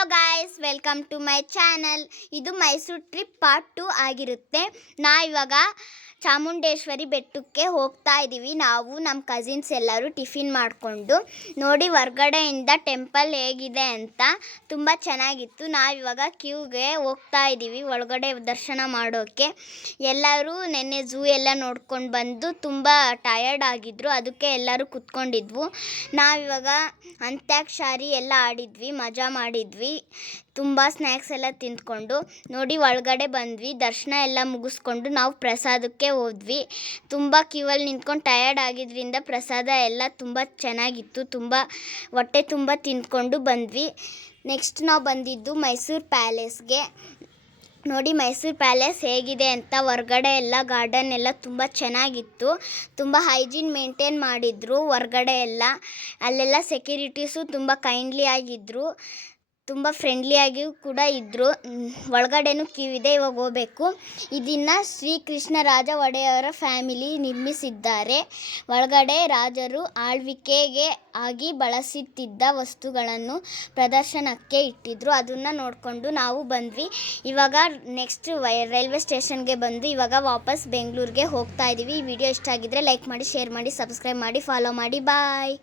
Hello guys, welcome to my channel. ಇದು Mysuru trip part 2 ಆಗಿರುತ್ತೆ. ಇವಾಗ ಚಾಮುಂಡೇಶ್ವರಿ ಬೆಟ್ಟಕ್ಕೆ ಹೋಗ್ತಾ ಇದ್ದೀವಿ. ನಾವು ನಮ್ಮ ಕಸಿನ್ಸ್ ಎಲ್ಲರೂ ಟಿಫಿನ್ ಮಾಡಿಕೊಂಡು ನೋಡಿ ಹೊರ್ಗಡೆಯಿಂದ ಟೆಂಪಲ್ ಹೇಗಿದೆ ಅಂತ. ತುಂಬ ಚೆನ್ನಾಗಿತ್ತು. ಇವಾಗ ಕ್ಯೂಗೆ ಹೋಗ್ತಾ ಇದ್ದೀವಿ ಒಳಗಡೆ ದರ್ಶನ ಮಾಡೋಕ್ಕೆ. ಎಲ್ಲರೂ ನೆನ್ನೆ ಝೂ ಎಲ್ಲ ನೋಡ್ಕೊಂಡು ಬಂದು ತುಂಬ ಟಯರ್ಡ್ ಆಗಿದ್ರು, ಅದಕ್ಕೆ ಎಲ್ಲರೂ ಕೂತ್ಕೊಂಡಿದ್ವು. ನಾವಿವಾಗ ಅಂತ್ಯಾಕ್ಷರಿ ಎಲ್ಲ ಆಡಿದ್ವಿ, ಮಜಾ ಮಾಡಿದ್ವಿ. ತುಂಬ ಸ್ನ್ಯಾಕ್ಸ್ ಎಲ್ಲ ತಿಂದ್ಕೊಂಡು ನೋಡಿ ಒಳಗಡೆ ಬಂದ್ವಿ. ದರ್ಶನ ಎಲ್ಲ ಮುಗಿಸ್ಕೊಂಡು ನಾವು ಪ್ರಸಾದಕ್ಕೆ ಹೋದ್ವಿ. ತುಂಬ ಕ್ಯೂವಲ್ಲಿ ನಿಂತ್ಕೊಂಡು ಟಯರ್ಡ್ ಆಗಿದ್ದರಿಂದ ಪ್ರಸಾದ ಎಲ್ಲ ತುಂಬ ಚೆನ್ನಾಗಿತ್ತು. ತುಂಬ ಹೊಟ್ಟೆ ತುಂಬ ತಿಂದ್ಕೊಂಡು ಬಂದ್ವಿ. ನೆಕ್ಸ್ಟ್ ನಾವು ಬಂದಿದ್ದು ಮೈಸೂರು ಪ್ಯಾಲೇಸ್ಗೆ. ನೋಡಿ ಮೈಸೂರು ಪ್ಯಾಲೇಸ್ ಹೇಗಿದೆ ಅಂತ. ಹೊರ್ಗಡೆ ಎಲ್ಲ ಗಾರ್ಡನ್ ಎಲ್ಲ ತುಂಬ ಚೆನ್ನಾಗಿತ್ತು. ತುಂಬ ಹೈಜೀನ್ ಮೇಂಟೈನ್ ಮಾಡಿದ್ರು ಹೊರ್ಗಡೆ ಎಲ್ಲ. ಅಲ್ಲೆಲ್ಲ ಸೆಕ್ಯೂರಿಟೀಸು ತುಂಬ ಕೈಂಡ್ಲಿ ಆಗಿದ್ದರು, ತುಂಬ ಫ್ರೆಂಡ್ಲಿಯಾಗಿಯೂ ಕೂಡ ಇದ್ದರು. ಒಳಗಡೆನೂ ಕ್ಯೂ ಇದೆ, ಇವಾಗ ಹೋಗಬೇಕು. ಇದನ್ನು ಶ್ರೀಕೃಷ್ಣರಾಜ ಒಡೆಯರ ಫ್ಯಾಮಿಲಿ ನಿರ್ಮಿಸಿದ್ದಾರೆ. ಒಳಗಡೆ ರಾಜರು ಆಳ್ವಿಕೆಗೆ ಆಗಿ ಬಳಸುತ್ತಿದ್ದ ವಸ್ತುಗಳನ್ನು ಪ್ರದರ್ಶನಕ್ಕೆ ಇಟ್ಟಿದ್ರು. ಅದನ್ನು ನೋಡಿಕೊಂಡು ನಾವು ಬಂದ್ವಿ. ಇವಾಗ ನೆಕ್ಸ್ಟ್ ರೈಲ್ವೆ ಸ್ಟೇಷನ್ಗೆ ಬಂದು ಇವಾಗ ವಾಪಸ್ ಬೆಂಗಳೂರಿಗೆ ಹೋಗ್ತಾ ಇದ್ದೀವಿ. ಈ ವಿಡಿಯೋ ಇಷ್ಟ ಆಗಿದ್ದರೆ ಲೈಕ್ ಮಾಡಿ, ಶೇರ್ ಮಾಡಿ, ಸಬ್ಸ್ಕ್ರೈಬ್ ಮಾಡಿ, ಫಾಲೋ ಮಾಡಿ. ಬಾಯ್.